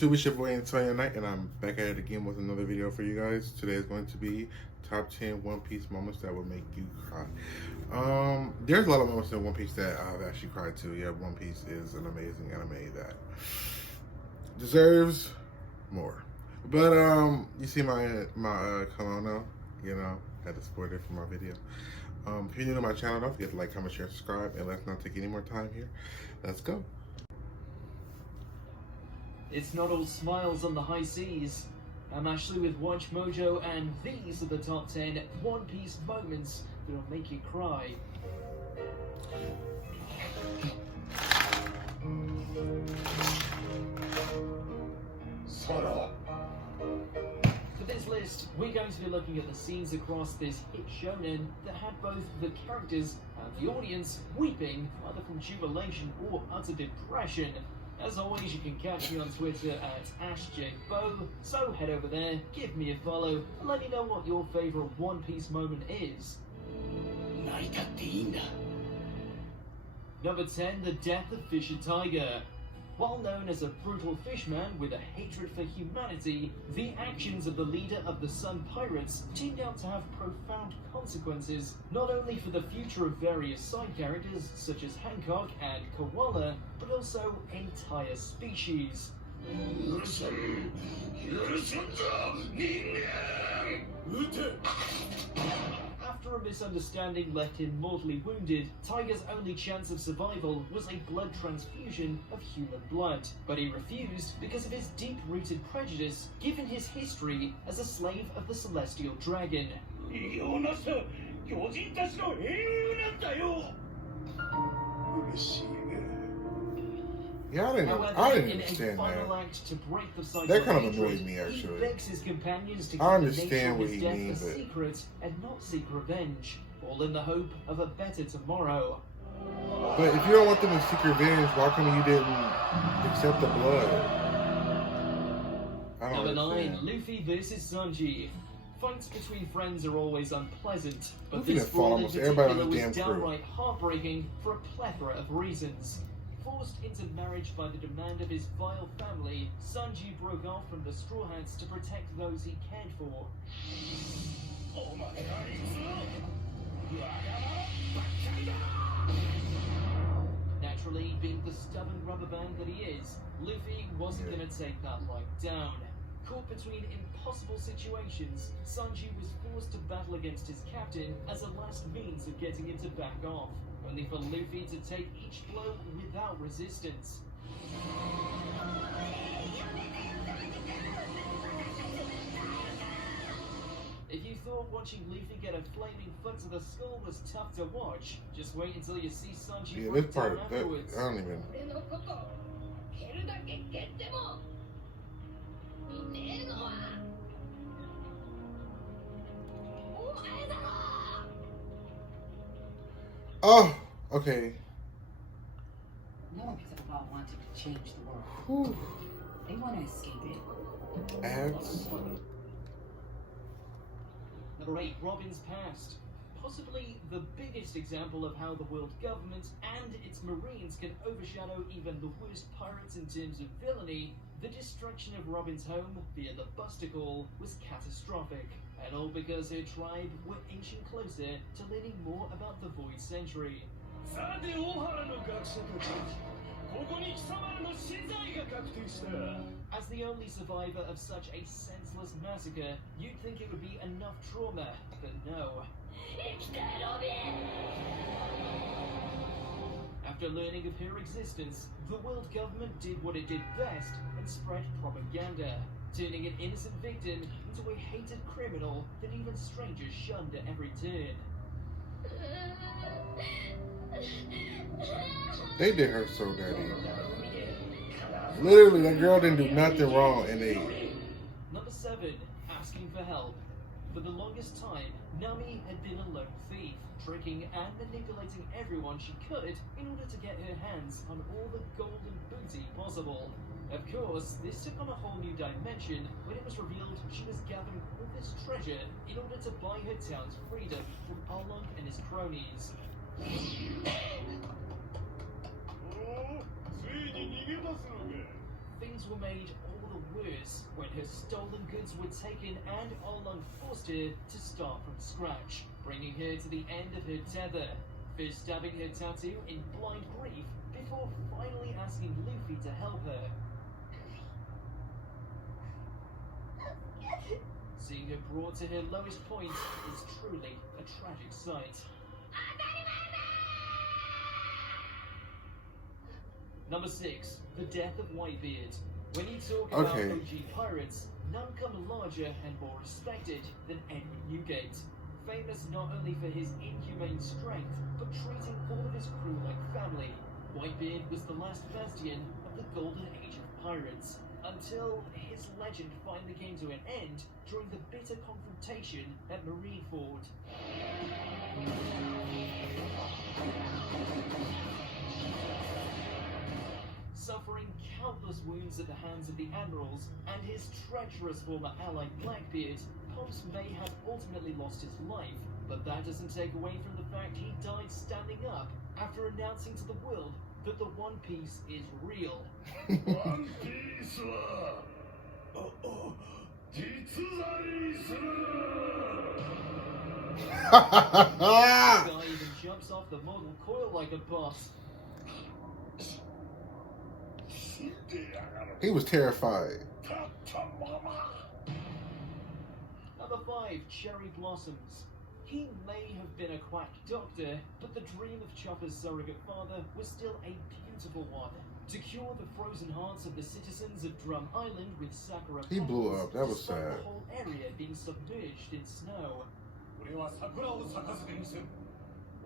YouTube? It's your boy Antonio Knight, and I'm back at it again with another video for you guys. Today is going to be top 10 One Piece moments that will make you cry. There's a lot of moments in One Piece that I've actually cried to. Yeah, One Piece is an amazing anime that deserves more. But you see my kimono, you know, had to support it for my video. If you're new to my channel, don't forget to like, comment, share, subscribe, and let's not take any more time here. Let's go. It's not all smiles on the high seas. I'm Ashley with Watch Mojo, and these are the top 10 One Piece moments that'll make you cry. For this list, we're going to be looking at the scenes across this hit shonen that had both the characters and the audience weeping, either from jubilation or utter depression. As always, you can catch me on Twitter at AshJBo, so head over there, give me a follow, and let me know what your favourite One Piece moment is. Number 10, the death of Fisher Tiger. While known as a brutal fishman with a hatred for humanity, the actions of the leader of the Sun Pirates turned out to have profound consequences, not only for the future of various side characters such as Hancock and Koala, but also entire species. After a misunderstanding left him mortally wounded, Tiger's only chance of survival was a blood transfusion of human blood. But he refused because of his deep-rooted prejudice, given his history as a slave of the Celestial Dragon. Yeah, I didn't understand that. That kind of annoyed me, actually. I understand what he means, but secret and not seek revenge, all in the hope of a better tomorrow. But if you don't want them to seek revenge, why come you didn't accept the blood? I don't Number understand. 9, Luffy versus Sanji. Fights between friends are always unpleasant, but Luffy this done fought brawl in almost everybody on particular the was damn crew. downright heartbreaking for a plethora of reasons. Forced into marriage by the demand of his vile family, Sanji broke off from the Straw Hats to protect those he cared for. Naturally, being the stubborn rubber band that he is, Luffy wasn't going to take that lying down. Caught between impossible situations, Sanji was forced to battle against his captain as a last means of getting him to back off, only for Luffy to take each blow without resistance. If you thought watching Luffy get a flaming foot to the skull was tough to watch, just wait until you see Sanji break down afterwards. I don't even... Oh, okay. No one cares about wanting to change the world. Whew. They want to escape it. Ads. Number 8, Robin's past. Possibly the biggest example of how the world government and its marines can overshadow even the worst pirates in terms of villainy. The destruction of Robin's home via the Buster Call was catastrophic, and all because her tribe were inching closer to learning more about the Void Century. As the only survivor of such a senseless massacre, you'd think it would be enough trauma, but no. After learning of her existence, the world government did what it did best and spread propaganda, turning an innocent victim into a hated criminal that even strangers shunned at every turn. They did her so dirty. Literally, that girl didn't do nothing wrong, and they... Number 7, asking for help. For the longest time, Nami had been a lone thief, tricking and manipulating everyone she could in order to get her hands on all the gold and booty possible. Of course, this took on a whole new dimension when it was revealed she was gathering all this treasure in order to buy her town's freedom from Arlong and his cronies. Things were made all the worse when her stolen goods were taken and Arlong forced her to start from scratch, bringing her to the end of her tether, first stabbing her tattoo in blind grief before finally asking Luffy to help her. Seeing her brought to her lowest point is truly a tragic sight. Number 6, the death of Whitebeard. When you talk about Okay. OG pirates, none come larger and more respected than Edward Newgate. Famous not only for his inhumane strength, but treating all of his crew like family. Whitebeard was the last bastion of the golden age of pirates, until his legend finally came to an end during the bitter confrontation at Marineford. Suffering countless wounds at the hands of the admirals and his treacherous former ally Blackbeard, Pomps may have ultimately lost his life, but that doesn't take away from the fact he died standing up after announcing to the world that the One Piece is real. One Piece は実在する The guy even jumps off the mortal coil like a boss. He was terrified. Number 5, Cherry Blossoms. He may have been a quack doctor, but the dream of Chopper's surrogate father was still a beautiful one. To cure the frozen hearts of the citizens of Drum Island with Sakura He blew petals, up. That was despite sad. the whole area being submerged in snow. 俺は桜を咲かせてみせる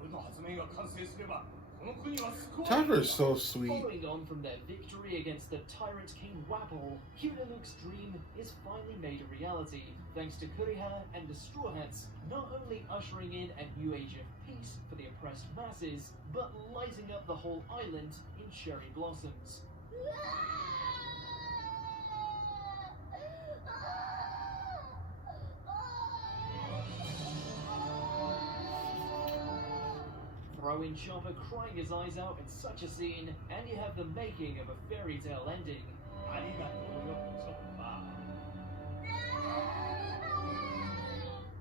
俺の発明が完成すればこの国は救われ Chopper る is so sweet. Following on from their victory against the tyrant King Wapple, Luke's dream is finally made a reality, thanks to Kuriha and the Straw Hats, not only ushering in a new age of peace for the oppressed masses, but lighting up the whole island in cherry blossoms. Throw in Chopper crying his eyes out in such a scene, and you have the making of a fairy tale ending. ありがとうよチョッパー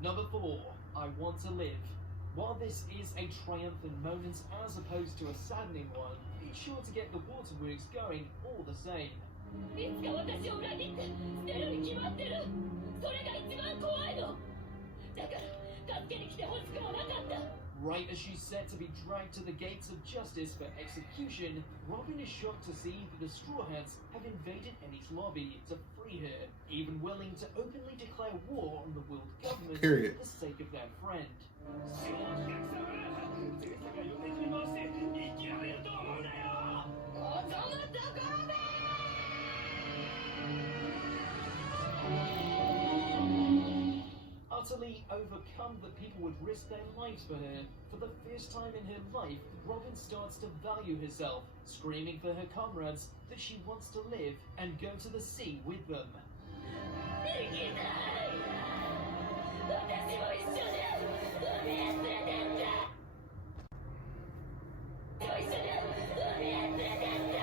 Number 4, I Want to Live. While this is a triumphant moment as opposed to a saddening one, it's sure to get the waterworks going all the same. いつか私を裏切って捨てるに決まってるそれが一番怖いのだから助けに来てほしくもなかった Right as she's set to be dragged to the gates of justice for execution, Robin is shocked to see that the Straw Hats have invaded Eni's lobby to free her, even willing to openly declare war on the world government Period. for the sake of their friend. お客様前世が予定に回して生きられると思うなよこのところで Utterly overcome that people would risk their lives for her, for the first time in her life, Robin starts to value herself, screaming for her comrades that she wants to live and go to the sea with them. 行きたい私も一緒に海へ連れてって一緒に海へ連れてって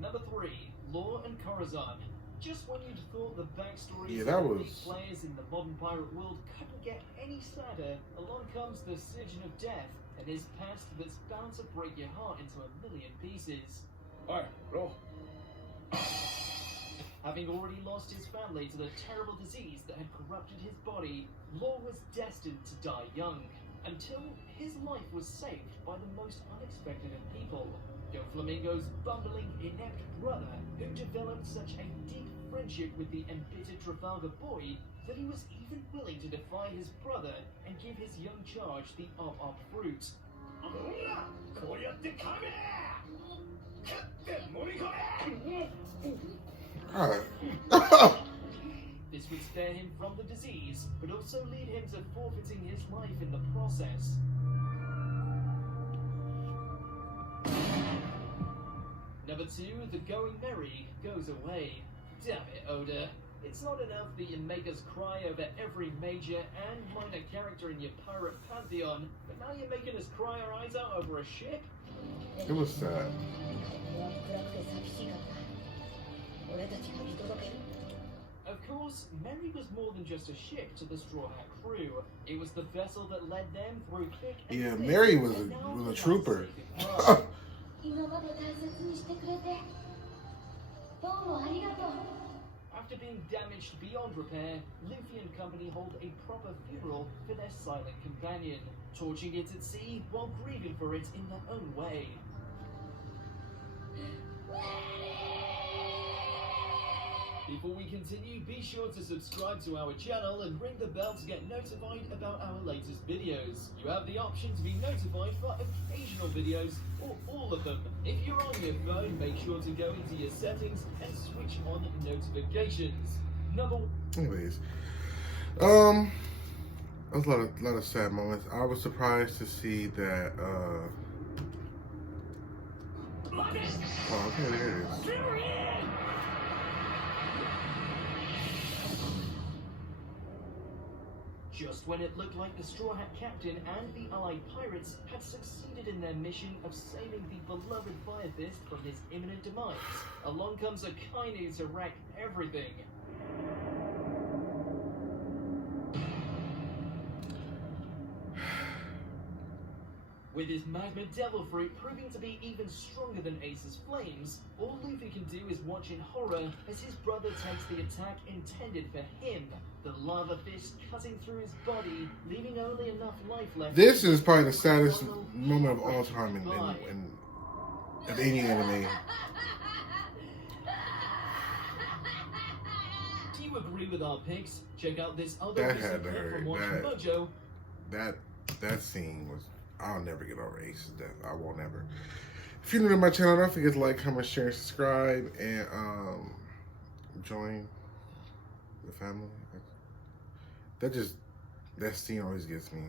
Number 3, Law and Corazon. Just when you'd thought the backstories Yeah, that of the big was- players in the modern pirate world couldn't get any sadder, along comes the Surgeon of Death and his past that's bound to break your heart into a million pieces. おいロ Having already lost his family to the terrible disease that had corrupted his body, Law was destined to die young, until his life was saved by the most unexpected of people. Doflamingo's bumbling, inept brother, who developed such a deep friendship with the embittered Trafalgar boy that he was even willing to defy his brother and give his young charge the Op fruit. ほらこうやって噛め食って飲み込め God. This would spare him from the disease, but also lead him to forfeiting his life in the process. Number 2, the going merry goes away. Damn it, Oda. It's not enough that you make us cry over every major and minor character in your pirate pantheon, but now you're making us cry our eyes out over a ship? It was sad. 暗くて寂しかった俺たちが見届ける。 Of course, Mary was more than just a ship to the Straw Hat crew. It was the vessel that led them through thick and Yeah, thin, Mary was and a now was a provides trooper. saving lives. 今まで大切にしてくれてどうもありがとう。 After being damaged beyond repair, Luffy and company hold a proper funeral for their silent companion, torching it at sea while grieving for it in their own way. Before we continue, be sure to subscribe to our channel and ring the bell to get notified about our latest videos. You have the option to be notified for occasional videos or all of them. If you're on your phone, make sure to go into your settings and switch on notifications. Anyways, there's a lot of sad moments. I was surprised to see that. Oh, okay, there it is. Just when it looked like the Straw Hat Captain and the Allied pirates had succeeded in their mission of saving the beloved Fire Fist from his imminent demise, along comes Akainu to wreck everything. With his Magma Devil Fruit proving to be even stronger than Ace's flames, all Luffy can do is watch in horror as his brother takes the attack intended for him, the lava fist cutting through his body, leaving only enough life left. This is probably the saddest moment of all time in any anime. Do you agree with our picks? Check out this other That recent had to clip hurt. from Watching Mojo. That scene was. I'll never get over Ace's death. I won't ever. If you're new to my channel, don't forget to like, comment, share, subscribe, and join the family. That scene always gets me.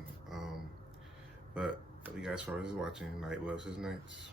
But love you guys for always watching. Night loves his nights.